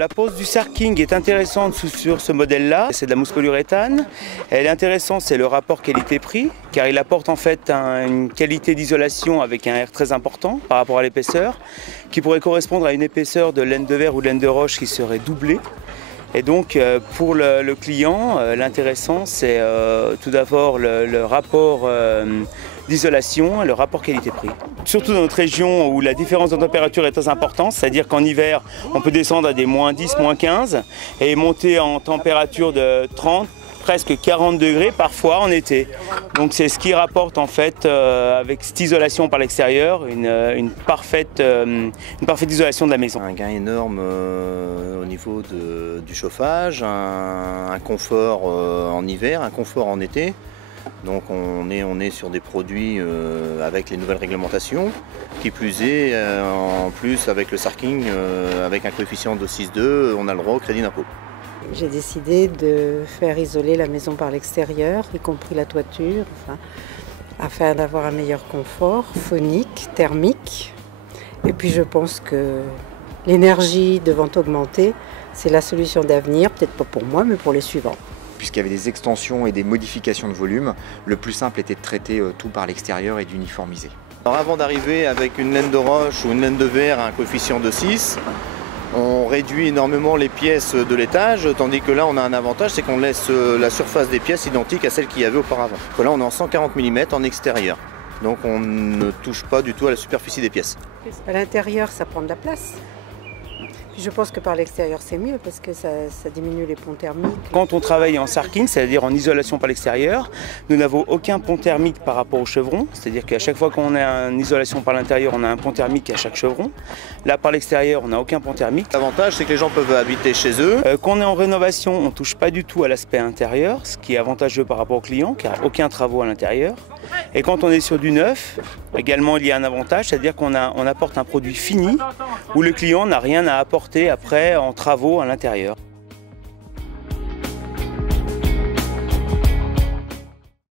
La pose du sarking est intéressante sur ce modèle-là. C'est de la mousse polyuréthane. Elle est intéressante, c'est le rapport qualité-prix, car il apporte en fait une qualité d'isolation avec un R très important par rapport à l'épaisseur, qui pourrait correspondre à une épaisseur de laine de verre ou de laine de roche qui serait doublée. Et donc pour le client, l'intéressant c'est tout d'abord le rapport d'isolation et le rapport qualité-prix. Surtout dans notre région où la différence de température est très importante, c'est-à-dire qu'en hiver on peut descendre à des moins 10, moins 15 et monter en température de 30, presque 40 degrés parfois en été. Donc c'est ce qui rapporte en fait avec cette isolation par l'extérieur une parfaite isolation de la maison. Un gain énorme au niveau du chauffage, un confort en hiver, un confort en été. Donc on est sur des produits avec les nouvelles réglementations. Qui plus est, en plus avec le sarking, avec un coefficient de 6,2, on a le droit au crédit d'impôt. J'ai décidé de faire isoler la maison par l'extérieur, y compris la toiture, afin d'avoir un meilleur confort phonique, thermique. Et puis je pense que l'énergie devant augmenter, c'est la solution d'avenir, peut-être pas pour moi, mais pour les suivants. Puisqu'il y avait des extensions et des modifications de volume, le plus simple était de traiter tout par l'extérieur et d'uniformiser. Alors avant d'arriver avec une laine de roche ou une laine de verre à un coefficient de 6, on réduit énormément les pièces de l'étage, tandis que là on a un avantage, c'est qu'on laisse la surface des pièces identique à celle qu'il y avait auparavant. Là on est en 140 mm en extérieur, donc on ne touche pas du tout à la superficie des pièces. À l'intérieur ça prend de la place. Je pense que par l'extérieur c'est mieux parce que ça diminue les ponts thermiques. Quand on travaille en sarking, c'est-à-dire en isolation par l'extérieur, nous n'avons aucun pont thermique par rapport au chevron. C'est-à-dire qu'à chaque fois qu'on a une isolation par l'intérieur, on a un pont thermique à chaque chevron. Là par l'extérieur, on n'a aucun pont thermique. L'avantage c'est que les gens peuvent habiter chez eux. Quand on est en rénovation, on ne touche pas du tout à l'aspect intérieur, ce qui est avantageux par rapport au client, car il n'y a aucun travaux à l'intérieur. Et quand on est sur du neuf, également il y a un avantage, c'est-à-dire qu'on apporte un produit fini où le client n'a rien à apporter après en travaux à l'intérieur.